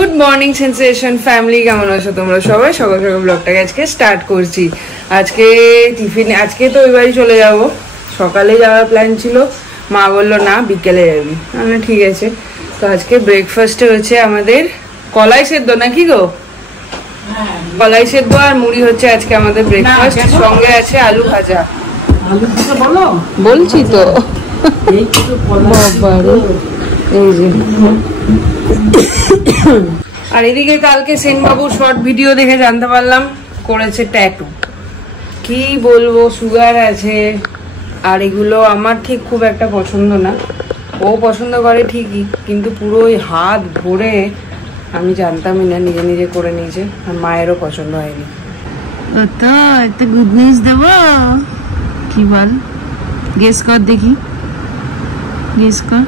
Good morning sensation family, কেমন আছো তোমরা সবাই? সকাল সকাল ব্লগটাকে আজকে স্টার্ট করছি। আজকে টিফিনে, আজকে তো ওই বাড়ি চলে যাব। সকালে যাওয়ার প্ল্যান ছিল, মা বললো না বিকেলে যাবি। আমি ঠিক আছে। তো আজকে ব্রেকফাস্টে হচ্ছে আমাদের কলাই সেদ্ধ, নাকি গো? কলাই সেদ্ধ আর মুড়ি হচ্ছে আজকে আমাদের ব্রেকফাস্ট। সঙ্গে আছে আলু ভাজা। বলছি তো এই যে। আর এদিকে কালকে সেনবাবুর শর্ট ভিডিও দেখে জানতে পারলাম করেছে ট্যাটু। কি বলবো, সুগার আছে আর এগুলো আমার ঠিক খুব একটা পছন্দ না। ও পছন্দ করে ঠিকই, কিন্তু পুরো ওই হাত ভরে আমি জানতামই না, নিজে নিজে করে নিয়েছে। আর মায়েরও পছন্দ হয়নি। তো একটা গুড নিউজ দেবো, কি বল? গেস কর দেখি, গেস কর।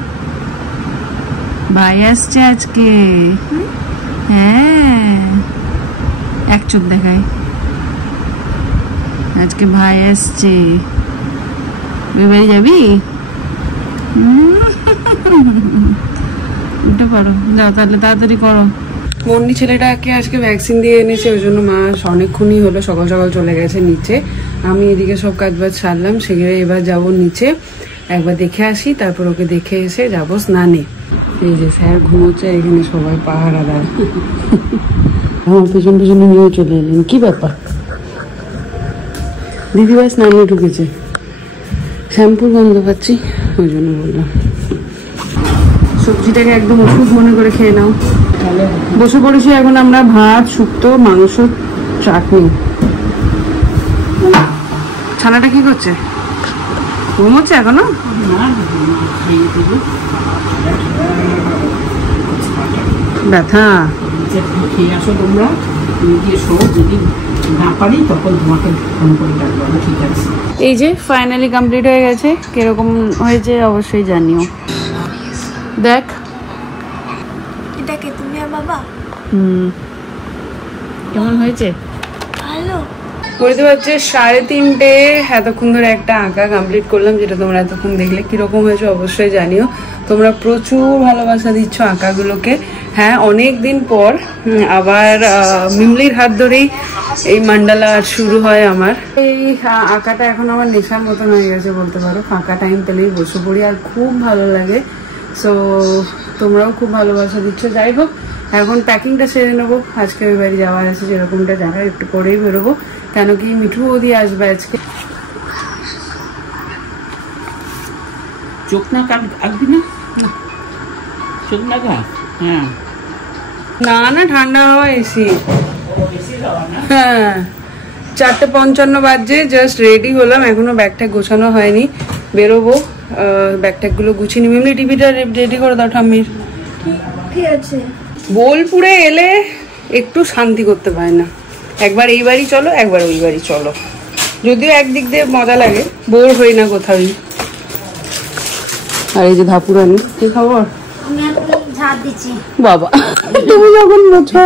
ভাই আসছে আজকে। হ্যাঁ, এক চোখ দেখায়, আজকে ভাই আসছে। ওই বাড়ি যাবি? উঠে পড়ো, যাও তাহলে, তাড়াতাড়ি করো। মন্নি ছেলেটাকে আজকে ভ্যাকসিন দিয়ে এনেছে, ওই জন্য মা অনেকক্ষণই হলো সকাল সকাল চলে গেছে নিচে। আমি এদিকে সব কাজ বাজ সারলাম, সেখানে এবার যাবো নিচে, একবার দেখে আসি, তারপর ওকে দেখে এসে যাবো স্নানে। এই যে স্যার ঘুমোচ্ছে, এখানে সবাই পাহারাদার। আমার পেছন পেছনে নিয়ে চলে এলেন, কি ব্যাপার? দিদিভাই স্নানে ঢুকেছে, শ্যাম্পুর গন্ধ পাচ্ছি, ওই জন্য বললাম। সবজিটাকে একদম ওষুধ মনে করে খেয়ে নাও। বসে পড়েছি এখন আমরা ভাত, শুক্তো, মাংস, চাটনি। ছানাটা কি করছে? ঘুমোচ্ছে এখনো? ব্যথা। এই যে ফাইনালি কমপ্লিট হয়ে গেছে। কিরকম হয়েছে অবশ্যই জানিও। দেখ, এটা কে, তুমি আর বাবা? কেমন হয়েছে? ভালো। বুঝতে পারছি 3:30 এতক্ষণ ধরে একটা আঁকা কমপ্লিট করলাম, যেটা তোমরা এতক্ষণ দেখলে। কিরকম হয়েছে অবশ্যই জানিও। তোমরা প্রচুর ভালোবাসা দিচ্ছ আঁকাগুলোকে। হ্যাঁ, অনেক দিন পর আবার মিমলির হাত ধরেই এই মান্ডালা আর্ট শুরু হয় আমার। এই আঁকাটা এখন আমার নেশার মতন হয়ে গেছে বলতে পারো। ফাঁকা টাইম পেলেই বসে পড়ি আর খুব ভালো লাগে। সো তোমরাও খুব ভালোবাসা দিচ্ছ। যাই হোক, এখন প্যাকিংটা সেরে নেবো। আজকে ওই বাড়ি যাওয়ার আছে, যেরকমটা জানা একটু পরেই বেরোবো, কেন কি মিঠু বৌদি আসবে আজকে। চোখ না আঁকবি না? চোখ না গা? হ্যাঁ, না না, ঠান্ডা হাওয়া এসি। হ্যাঁ, 4:55 বাজে, জাস্ট রেডি হলাম, এখনো ব্যাগটা গোছানো হয়নি। বেরোবো, ব্যাগট্যাগুলো গুছিয়ে নি। এমনি টিভিটা রেডি করে দাও ঠাম্মির। ঠিক আছে। বোলপুরে এলে একটু শান্তি করতে পারে না। একবার এই বাড়ি চলো, একবার ওই বাড়ি চলো। যদিও একদিক দিয়ে মজা লাগে, বোর হই না কোথাওই। আর এই যে ধাপুরানি, কি খবর? আমি এখন ঝাড় দিচ্ছি। বাবা, তুমি যখন বলছো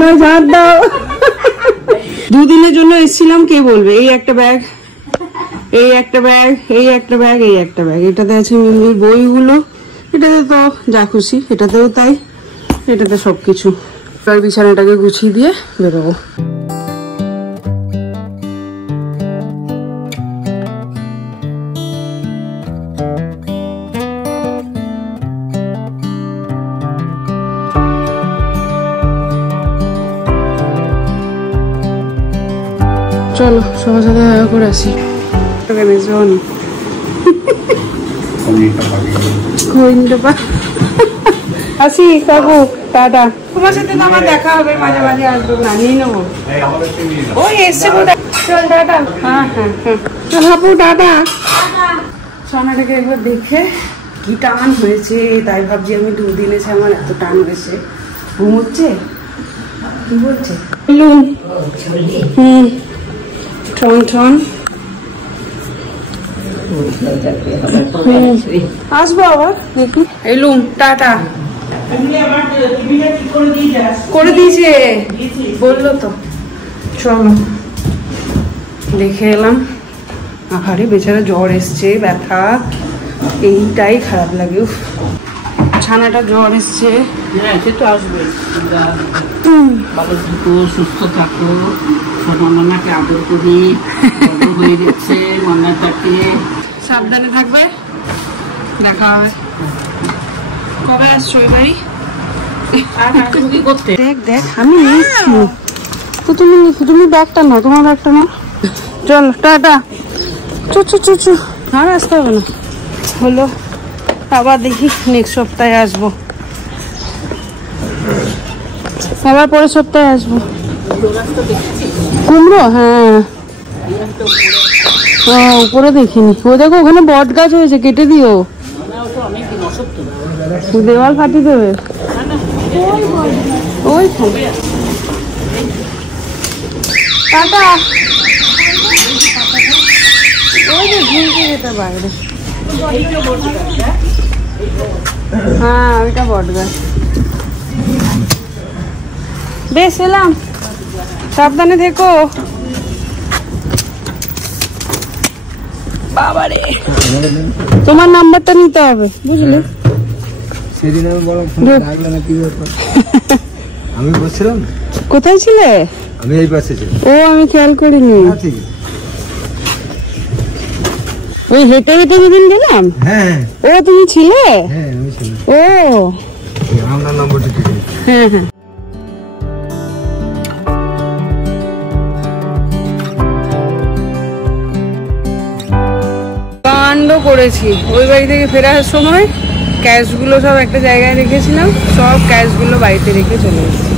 না ঝাড় দাও। দুদিনের জন্য এসেছিলাম, কে বলবে? এই একটা ব্যাগ, এই একটা ব্যাগ, এই একটা ব্যাগ, এই একটা ব্যাগ। এটাতে আছে মিমির বইগুলো, এটাতে তো যা খুশি, এটাতেও তাই, এটাতে সবকিছু। আর বিছানাটাকে গুছিয়ে দিয়ে বেরোবো। চলো সবার সাথে দেখা করে আসি। আসি কাকু, টাটা। তোমার সাথে তো আমার দেখা হবে, মাঝে মাঝে আসবো, না নিয়ে নেবো। ওই এসছে বোধহয়। চল টাটা। হ্যাঁ হ্যাঁ হ্যাঁ, হাপু টাটা। সোনাটাকে একবার দেখে কি টান হয়েছে, তাই ভাবছি আমি 2 দিন এসে আমার এত টান হয়েছে। ঘুমোচ্ছে, কি বলছে? ঠন ঠন। আসবো আবার দেখি। এলুম, টাটা। করে দিয়েছে বললো তো। চলো দেখে এলাম। আহারে বেচারা জ্বর এসছে, ব্যথা, এইটাই খারাপ লাগে। ছানাটা জ্বর এসছে। হ্যাঁ সে তো আসবে। ভালো থাকো, সুস্থ থাকো, মনাকে আদর করি, বড় হয়ে গেছে মনাটাকে। সাবধানে থাকবে, দেখা হবে। কবে আসছো ওই বাড়ি? দেখ দেখ আমি নিচ্ছি তো, তুমি ব্যাগটা নাও, তোমার ব্যাগটা নাও। চল টাটা। চু আর আসতে হবে না, হলো। আবার দেখি নেক্সট সপ্তাহে আসবো, আবার পরের সপ্তাহে আসবো। কুমড়ো? হ্যাঁ উপরে দেখিনি। ও দেখো ওখানে বট গাছ হয়েছে, কেটে দিও, দেওয়াল ফাটিয়ে দেবে। ওই টাটা। ওই যে ঝুলকে যেতে বাইরে। হ্যাঁ ওইটা বট গাছ। বেশ এলাম, সাবধানে থেকো। বাবারে তোমার নাম্বারটা নিতে হবে, বুঝলে? সেদিন আমি বললাম ফোন লাগলো না, কি ব্যাপার? আমি বসছিলাম। কোথায় ছিলে? আমি এই পাশে ছিলাম। ও আমি খেয়াল করিনি। ঠিক ওই হেঁটে হেঁটে যেদিন গেলাম। হ্যাঁ ও তুমি ছিলে? হ্যাঁ আমি ছিলাম। ও আমার নম্বরটা ঠিক আছে। হ্যাঁ হ্যাঁ। কাণ্ড করেছি। ওই বাড়ি থেকে ফেরার সময় ক্যাশগুলো সব একটা জায়গায় রেখেছিলাম, সব ক্যাশগুলো বাড়িতে রেখে চলে এসেছি।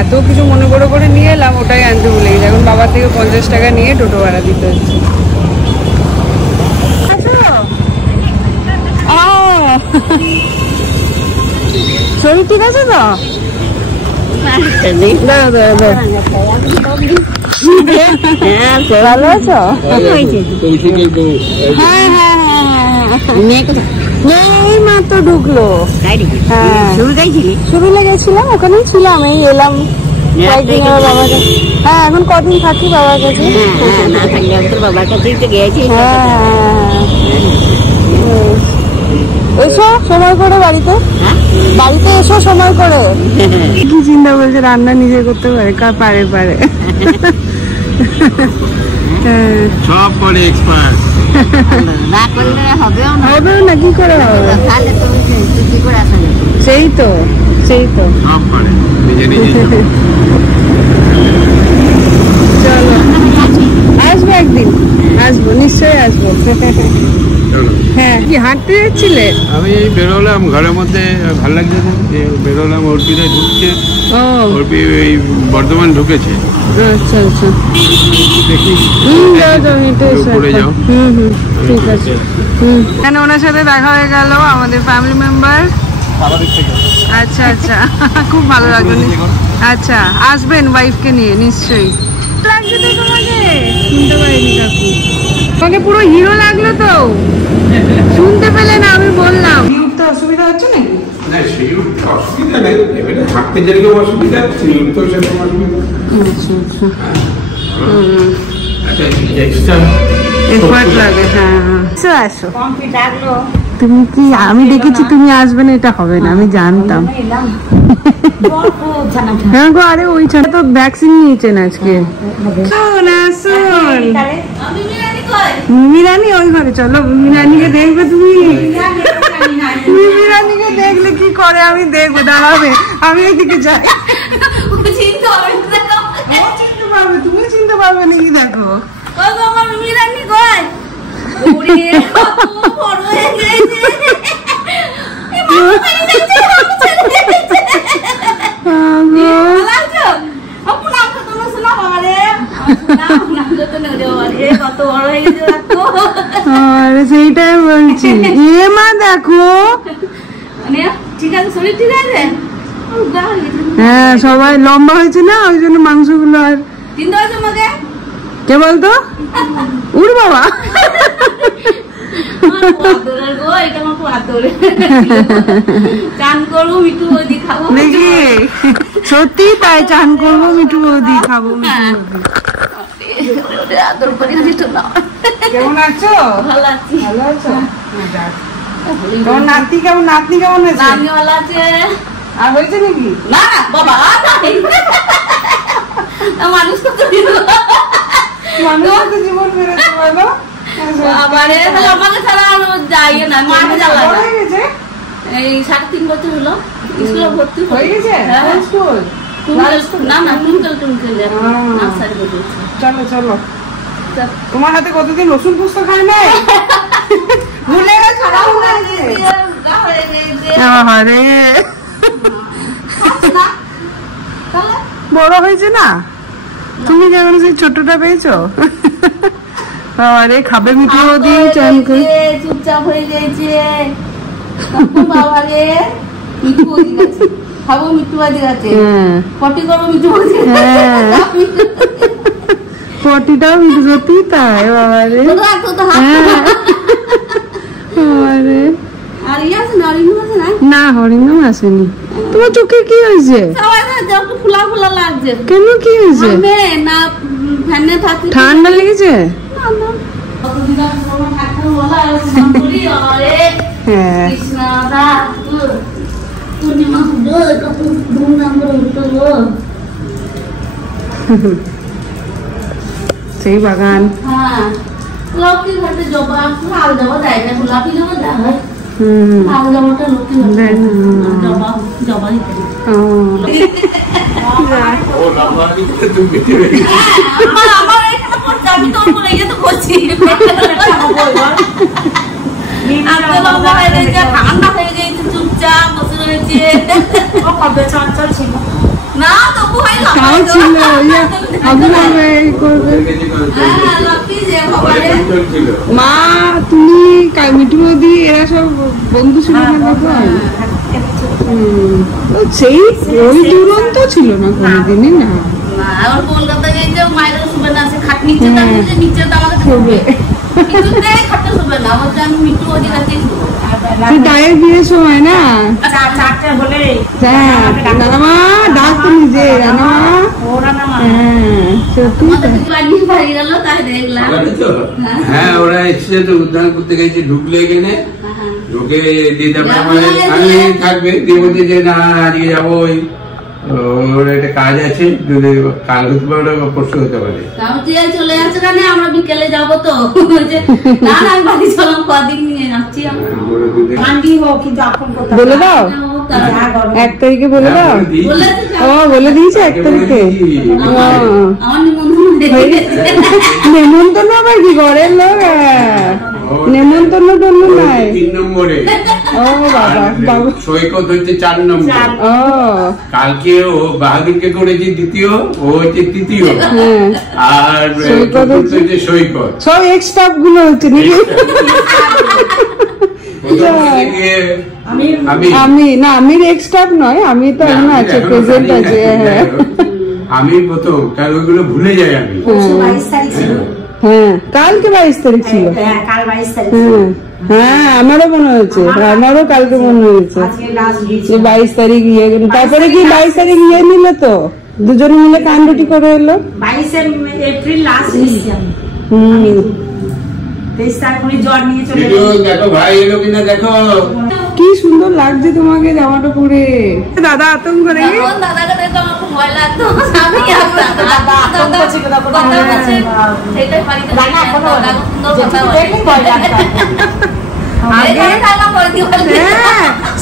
এত কিছু মনে করে নিয়ে এলাম, ওটাই আনতে ভুলে গেছি। এখন বাবার থেকে 50 টাকা নিয়ে টোটো ভাড়া দিতে হচ্ছে। শরীর ঠিক আছে তো? ভালো আছো? হ্যাঁ হ্যাঁ এই মাত্র ঢুকলো। শুরু লেগেছিলাম, ওখানেই ছিলাম, এই এলাম কয়েকদিন আমার বাবার কাছে। হ্যাঁ এখন কদিন থাকি বাবার কাছে। বাবার কাছেই তো গিয়েছি। এসো সময় করে বাড়িতে, বাড়িতে এসো সময় করে। কি চিন্তা বলছে, রান্না নিজে করতে পারে, পারে সব করে এক্সপার্ট। না করলে হবেও না, কি করে হবে? তাহলে তুমি কি করে আসো? সেই তো সব করে নিজে নিজে। চলো আসবো একদিন, আসবো নিশ্চয়ই আসবো। হ্যাঁ কি হাঁটতে যাচ্ছিলে? আমি বেরোলাম ঘরের মধ্যে, ভালো লাগছে না, বেরোলাম। অর্পিরা ঢুকছে, অর্পি এই বর্ধমান ঢুকেছে। আচ্ছা আচ্ছা দেখি যাও হেঁটে এসো। পড়ে যাও। ঠিক আছে। এখানে ওনার সাথে দেখা হয়ে গেল, আমাদের ফ্যামিলি মেম্বার। আচ্ছা আচ্ছা খুব ভালো লাগলো। আচ্ছা আসবেন ওয়াইফকে নিয়ে নিশ্চয়ই। লাগছে তো তোমাকে? শুনতে পাইনি কাকু, তোমাকে পুরো হিরো লাগলো তো, শুনতে পেলে না? আমি বললাম উঠতে অসুবিধা হচ্ছে নাকি? না সেই অসুবিধা নেই, এবারে থাকতে যেরকম অসুবিধা তো সেরকম অসুবিধা। আচ্ছা এক্সট্রা এফোর্ট লাগে। হ্যাঁ আসো। ডাকলো তুমি কি, আমি দেখেছি তুমি আসবে না, এটা হবে না, আমি জানতাম। হ্যাঁ গো, আরে ওই ছাড়া তো ভ্যাকসিন নিয়েছেন আজকে। মিমি রানী ওই ঘরে, চলো মিমি রানীকে দেখবে তুমি। মিমি রানীকে দেখলে কি করে আমি দেখবো, দাঁড়াবে, আমি ওইদিকে যাই। চিনতে পারবে, তুমি চিনতে পারবে নাকি? দেখো মিমি রানী কয় সেইটাই বলছি। এ মা দেখো, ঠিক আছে, শরীর ঠিক আছে। হ্যাঁ সবাই লম্বা হয়েছে না, ওই জন্য মাংসগুলো। আর চিনতে পারছো আমাকে? কে বলতো? উর বাবা, চান করবো মিঠু বৌদি খাবো দেখি সত্যি তাই, চান করবো মিঠু বৌদি খাবো মিঠু বৌদি। আদর করি মিঠু না। কেমন আছো? ভালো আছি। ভালো আছো? তোমার নাতি কেমন হয়েছে? নাতনি ভালো আছে। আর হয়েছে নাকি? না বাবা মানুষ কত মানুষের তো জীবন বেরোচ্ছে বলো। আমারে আমাকে ছাড়া যাই না, মাঠে যাওয়া বড় হয়ে গেছে? এই 3.5 বছর হলো স্কুলে ভর্তি হয়ে গেছে? হ্যাঁ। স্কুল? না টুনকেল নার্সারি পড়ছে। চলো চলো। তোমার হাতে কতদিন রসুন পুস্ত খায় নাই? ভুলে গেছো? আরে বড় হয়েছে না? তুমি যেমন সেই ছোটটা পেয়েছো? আরে খাবে মিঠু বৌদি চান করে? চুপচাপ হয়ে গেছে বাবা রে। মিঠু বৌদি গেছে, খাবো মিঠু বৌদি গেছে, পটি করবো মিঠু বৌদি। পটিটাও মিঠু সত্যি তাই? বাবা রে না, হরিণাম আসেনি। তোমার চোখে কি হয়েছে? ফুলা ফুলা লাগছে কেন? কি হয়েছে? না ফ্যানে থাকি ঠান্ডা লেগেছে? হ্যাঁ সেই বাগান। হ্যাঁ লক্ষ্মী ঘাটে জবা লাল জবা দেয় না, গোলাপি জবা দেয় হয়। লাল জবাটা লক্ষ্মী ঘাটে জবা জবা দিতে। আমার এখানে পড়ছে, আমি তোর বলে ইয়ে তো করছি। ঠান্ডা হয়ে গেছে, চুপচাপ বসে রয়েছে। না তবু মা তুমি মিঠু বৌদি এরা সব বন্ধু ছিল না তখন? সেই ওই দুরন্ত ছিল না কোনোদিনই না। কলকাতা গেছে মায়ের শুবে না, সে খাট নিচে নিচে তো আমাকে শুবে, খাটে শুবে না, বলছে আমি মিঠু বৌদি কাছে শুবো। দায়ের বিয়ের সময় না? রানামা ডাক তো নিজে রানামা। হ্যাঁ ওরা এসছে তো উদ্ধার করতে গেছে, ঢুকলে এখানে ঢুকে দিয়ে আমি থাকবে দিয়ে বলছে যে না আজকে যাবো, ওর একটা কাজ আছে, কাল হতে পারে বা পরশু হতে পারে। চলে যাচ্ছে কেন? আমরা বিকেলে যাবো তো। না না বাড়ি চলাম, কদিন নিয়ে যাচ্ছি বলে দাও 1 তারিখে বলে দাও। ও বলে দিয়েছে 1 তারিখে। নেমন্তন্ন আবার কি ঘরের লোক? নেমন্তন্ন টন্য নাই 3 নম্বরে। ও বাবা বাবা সৈকত হচ্ছে 4 নম্বর। ও কালকে ও বাহাদুরকে করেছে 2য়, ও হচ্ছে 3য়, আর সৈকত হচ্ছে সৈকত। সব এক্সট্রা গুলো হচ্ছে নাকি? আমি না, আমি এক্সট্রা নয়, আমি তো এখন আছে, প্রেজেন্ট আছে। হ্যাঁ আমি প্রথম, কারণ ওইগুলো ভুলে যাই আমি। হ্যাঁ কালকে 22 তারিখ ছিল। হ্যাঁ আমারও মনে হয়েছে, আমারও কালকে মনে হয়েছে 22 তারিখ ইয়ে। তারপরে কি 22 তারিখ ইয়ে নিল তো, দুজনে মিলে কান্ডটি করে এলো। 22 এপ্রিল লাস্ট দেখো ভাই এলো কিনা দেখো। কি সুন্দর লাগছে তোমাকে জামাটা পরে। দাদা আতঙ্ক নাকি? দাদাকে দেখতে আমার খুব ভয় লাগতো। আমি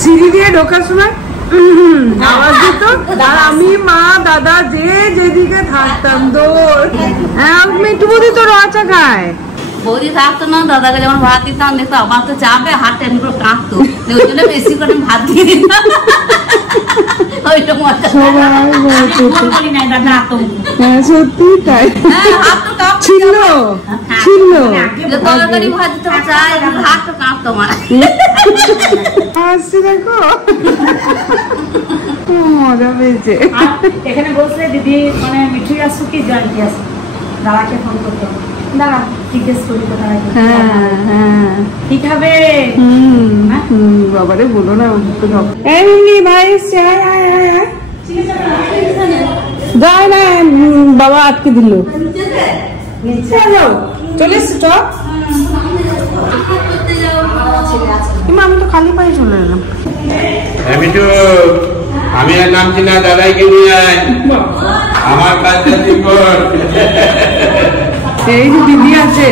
সিঁড়ি দিয়ে ঢোকার সময় আওয়াজ দিত, আর আমি মা দাদা যে যেদিকে থাকতাম দৌড়। হ্যাঁ মিঠু বৌদি তো রচা খায়। বৌদি থাকতো না, দাদাকে যেমন ভাত দিতাম দেখতো আমার তো চাপে হাত টেনে করে কাঁপতো, ওই জন্য বেশি করে ভাত দিয়ে দিতাম। সত্যি তাই ছিল ছিল। তরকারি ভাত দিতে চাই, হাত তো কাঁপতো আমার। আসছে দেখো মজা পেয়েছে। এখানে বসলে দিদি মানে মিঠুই আসুক কি জয়ন্তী আসুক, দাদাকে ফোন করতে হবে, দাদা জিজ্ঞেস করি কোথায়। হ্যাঁ হ্যাঁ ঠিক হবে। বাবারে বলো না, এমনি ভাই এসছে, যায় না বাবা আটকে দিল। চলে এসছো? আমি তো খালি পায়ে চলে এলাম। আমি আর নামছি না, দাদাইকে নিয়ে আয়, আমার কাজটা তুই কর। এই যে দিদি আছে,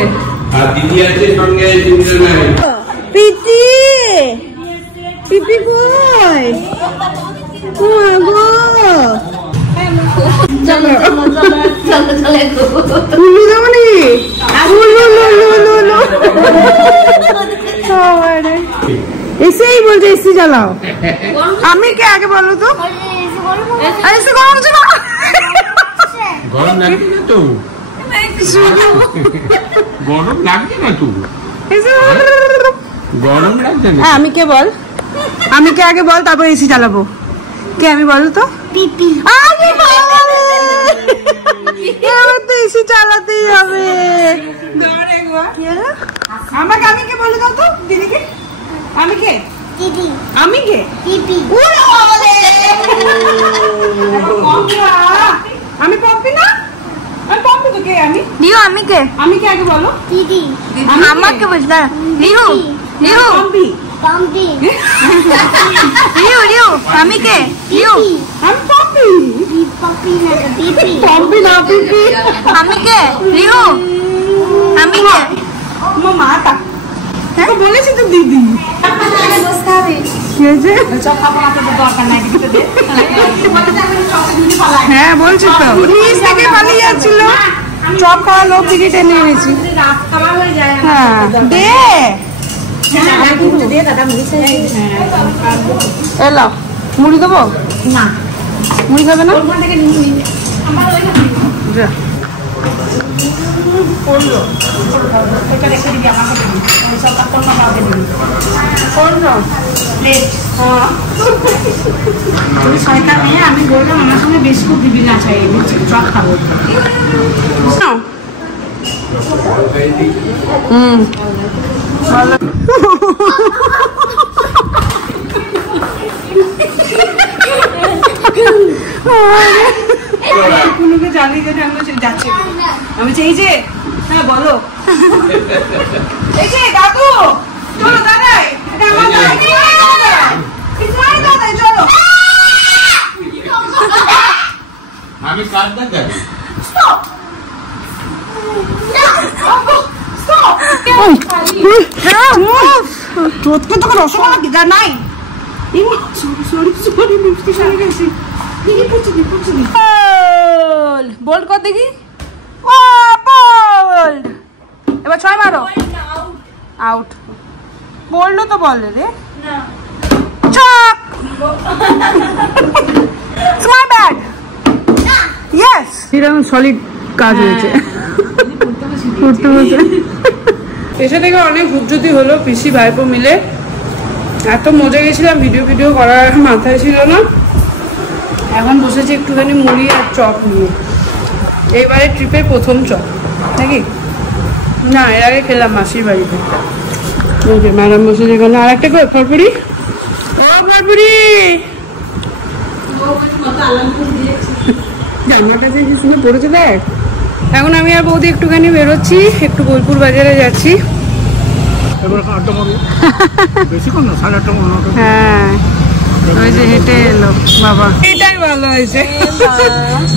আর দিদি আছে সঙ্গে, পিপি পিপি কই? এসেই বলছে এসি চালাও। আমি কে আগে বলো তো? এসি গরম ছিল, গরম লাগছে না তো? গরম লাগছে না তো? গরম লাগছে না? আমি কে বল, আমি কে আগে বল, তারপর এসি চালাবো। কে আমি বল তো? পিপি। এবার তো এসি চালাতেই হবে। আমাকে আমি কে বলে দাও তো দিদিকে। আমি কে? দিদি। আমি কে? পিপি। আমি পম্পি না? আমি পম্পি তো কে? আমি নিউ। আমি কে? আমি কে আগে বলো? দিদি। আমাকে বলছ না। New new Pompi Pompi. New new. আমি কে? নিউ। আমি পম্পি। পম্পি না পিপি। পম্পি না পিপি। আমি কে? নিউ। আমি কে? আমার মাটা। হ্যাঁ বলেছি তো দিদি। বসতে হবে। কি হয়েছে? হ্যাঁ বলছি তো, নিচ থেকে পালিয়ে যাচ্ছিল, চপ খাওয়া লোক দিকে টেনে এনেছি। হ্যাঁ দে এলো, মুড়ি দেবো না? মুড়ি খাবে না? আমি বললাম আমার সঙ্গে বিস্কুট দিবি না, চাই চপ খাবো। জানি যে যাচ্ছে, আমি চাই যে হ্যাঁ বলো, এই যে দাদু চলো দাদাই, এটা আমার দাদাই চলো। আমি কাজ দেখাই। তোকে তোকে রসগোল্লা দিদা নাই। বোল্ড কর দেখি। ও বোল্ড, এবার 6 মারো। আউট। বোল্ড তো বল রে। চক। Smart bat. ইয়েস, এরকম সলিড কাজ হয়েছে। এসে থেকে অনেক হুজ্জতি হলো পিসি ভাইপো মিলে, এত মজা গেছিলাম, ভিডিও করার মাথায় ছিল না। এখন বসেছি একটুখানি মুড়ি আর চপ নিয়ে, এইবারে ট্রিপের প্রথম চপ নাকি না, এর আগে খেলাম মাসির বাড়িতে। ম্যাডাম বসে যেখানে, আর একটা করে ফরফুরি। ও ফরফুরি, জামার কাছে পড়েছে দেখ। এখন আমি আর বৌদি একটুখানি বেরোচ্ছি, একটু বোলপুর বাজারে যাচ্ছি। হ্যাঁ ওই যে হেঁটে এলো বাবা, এটাই ভালো হয়েছে।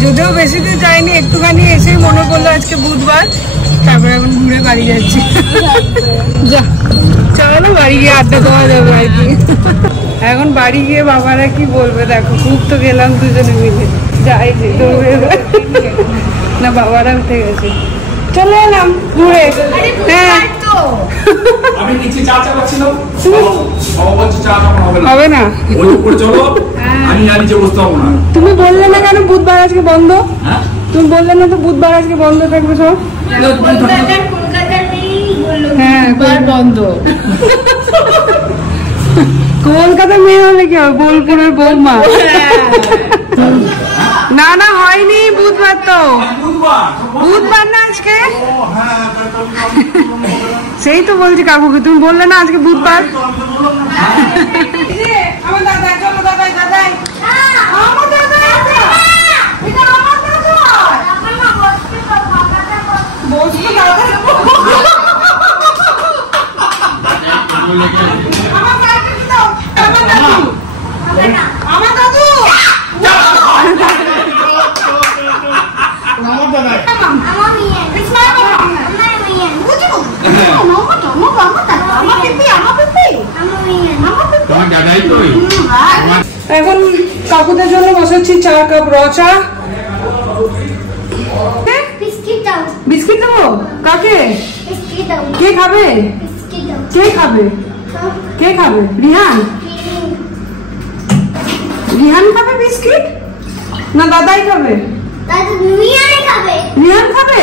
যদিও বেশি দিন যায়নি, একটুখানি এসেই মনে করলো আজকে বুধবার, তারপরে এখন ঘুরে বাড়ি যাচ্ছি। যা চলো বাড়ি গিয়ে আড্ডা দেওয়া যাবে আর কি। এখন বাড়ি গিয়ে বাবারা কি বলবে দেখো, খুব তো গেলাম দুজনে মিলে, যাই যে দৌড়ে না, বাবারা উঠে গেছে, চলে এলাম ঘুরে। হ্যাঁ আমি নিচে চা চালাচ্ছিলাম, হবে না, আমি আর নিচে বসতে হবো না। তুমি বললে না কেন বুধবার আজকে বন্ধ? তুমি বললে না তো বুধবার আজকে বন্ধ থাকবে সব। হ্যাঁ বন্ধ। কলকাতা মেয়ে হলে কি হবে, বোলপুরের বৌমা। না না হয়নি, বুধবার তো, বুধবার না আজকে। সেই তো বলছি কাকুকে, তুমি বললে না আজকে বুধবার। আমার দাদা, চলো দাদাই দাদাই, আমার দাদা, এটা আমার দাদা, বসবে দাদা। আমার তোমার দাদাই তো এখন কাকুদের জন্য বসাচ্ছি 4 কাপ র চা। বিস্কিট দেবো কাকে? কে খাবে? কে খাবে? কে খাবে? রিহান? রিহান খাবে বিস্কিট না দাদাই খাবে? রিহান খাবে,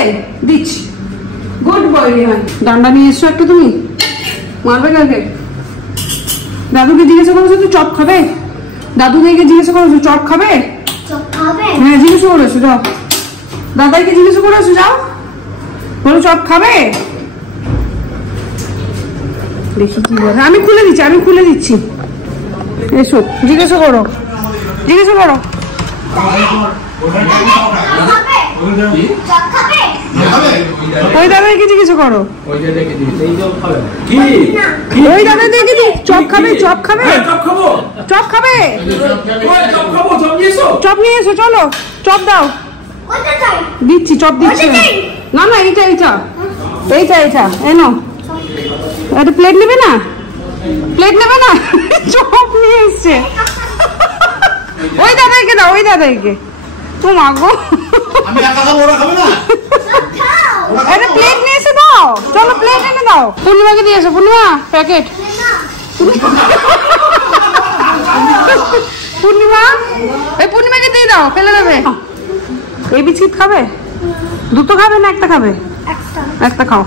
দিচ্ছি। Good boy Rihan. ডান্ডা নিয়ে এসছো একটা, তুমি মারবে কাকে? দাদুকে জিজ্ঞাসা করেছো তুই চপ খাবে? দাদুকে জিজ্ঞাসা করেছো চপ খাবে? হ্যাঁ জিজ্ঞাসা করেছো, যাও দাদাইকে জিজ্ঞাসা করেছো, যাও বলো চপ খাবে। দেখি কি বলে। আমি খুলে দিচ্ছি, এসো জিজ্ঞাসা করো। ওই দাদাকে জিজ্ঞাসা করো, ওই দাদা দেখে চপ খাবে? চপ নিয়ে এসো, চলো চপ দাও। দিচ্ছি, চপ দিচ্ছি। না এইটা এনো, একটা প্লেট নেবে না? চপ নিয়ে এসছে। ওই দাদাকে দাও, তো মাগো একটা প্লেট নিয়ে এসে দাও। চলো প্লেট এনে দাও। পূর্ণিমাকে দিয়ে এসো। পূর্ণিমা প্যাকেট। পূর্ণিমাকে দিয়ে দাও, ফেলে দেবে। এই বিস্কিট খাবে? দুটো খাবে না একটা খাবে? একটা খাও।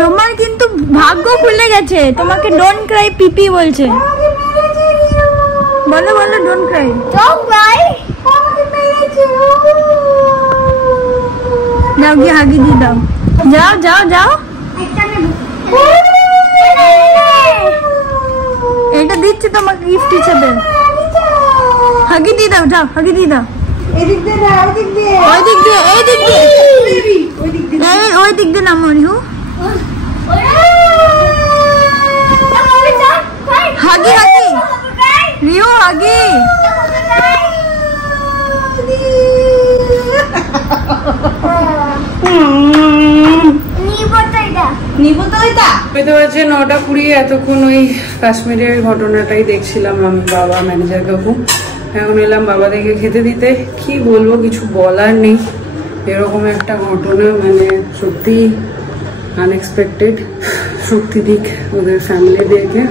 তোমার কিন্তু ভাগ্য খুলে গেছে, তোমাকে ডোন্ট ক্রাই পিপি বলছে। বলো ডোন্ট ক্রাই। যাও গিয়ে হাগি দিয়ে দাও। যাও এটা দিচ্ছি তোমাকে গিফট হিসেবে। হাগি দিয়ে দাও, যাও হাগি দিয়ে দাও। ওই দিক দিয়ে না মরিহু। হাগি রিহু হাগি। বাজে 9:20। এতক্ষণ ওই কাশ্মীরের ঘটনাটাই দেখছিলাম আমি, বাবা ম্যানেজার কাকু। এখন এলাম বাবা দেখে খেতে দিতে। কি বলবো, কিছু বলার নেই। এরকম একটা ঘটনা মানে সত্যি আনএক্সপেক্টেড। শক্তি দিক ওদের ফ্যামিলি দেখে।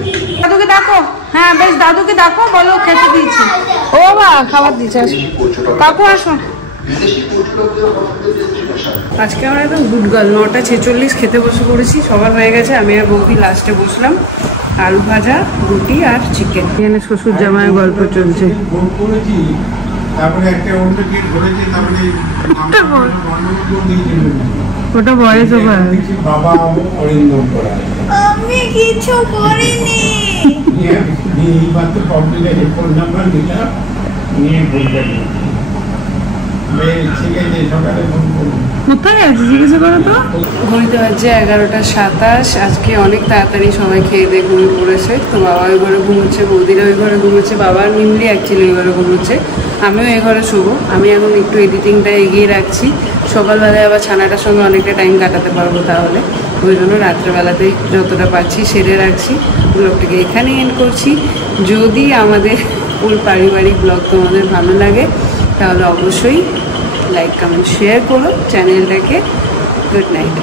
দাদুকে দেখো, হ্যাঁ বেশ দাদুকে দেখো, বলো খেতে দিয়েছি। ও বাবা খাবার দিচ্ছে, কাকু আসো। আজকে আমরা একদম গুড গার্ল। 9:46 খেতে বসে পড়েছি, সবার হয়ে গেছে। আমি আর বৌদি লাস্টে বসলাম। আলু ভাজা, রুটি আর চিকেন। এখানে শ্বশুর জামাইয়ের গল্প চলছে। ওটা বয়স ওভার। আমি কিছু করিনি। কোথায় আছে জিজ্ঞাসা করো তো। ঘড়িতে বাজছে 11:27। আজকে অনেক তাড়াতাড়ি সবাই খেয়ে দিয়ে ঘুমিয়ে পড়েছে। তো বাবা ওই ঘরে ঘুমোচ্ছে, বৌদিরা ওই ঘরে ঘুমোচ্ছে, বাবার মিমলি অ্যাকচুয়ালি ওই ঘরে ঘুমোচ্ছে, আমিও এই ঘরে শোবো। আমি এখন একটু এডিটিংটা এগিয়ে রাখছি, সকালবেলায় আবার ছানাটার সঙ্গে অনেকটা টাইম কাটাতে পারবো। তাহলে ওই জন্য রাত্রেবেলাতে যতটা পারছি সেরে রাখছি। ব্লগটাকে এখানেই এন্ড করছি। যদি আমাদের ওর পারিবারিক ব্লগ তোমাদের ভালো লাগে তাহলে অবশ্যই লাইক কমেন্ট শেয়ার করো চ্যানেলটাকে। Good night.